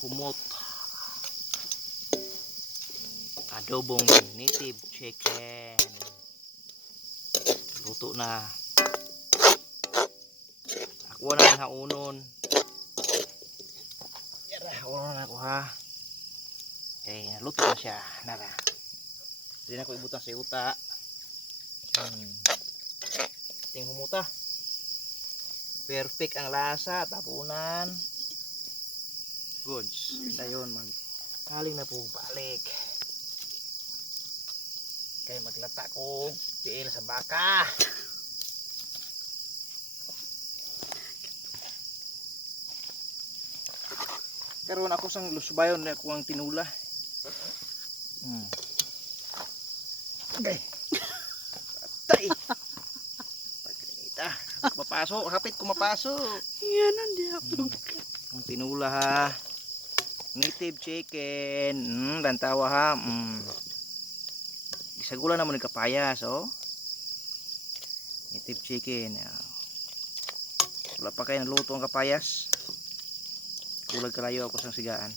Kumot. Adobong native chicken. Luto na. Ako na haunon. Yara, haunon ako ha. Okay, luto na siya. Nara. Hindi na ako ibutang sa uta. Ting humuta. Perfect ang lasa, tapunan. Goods. Dayon kaling na po balik. Kaya maglata ko tiil sa baka. Karon ako sang lusbayon na ako ang tinula. Okay. Patay. Pagkanita. Mapasok, hapit ko mapasok. Yan ang diaplo. Ang tinula ha. Native chicken. Lantawa ha. Isagula naman ng kapayas, oh. Native chicken. Wala pa kayo naluto ang kapayas. Kulag kalayo ako sa sigaan.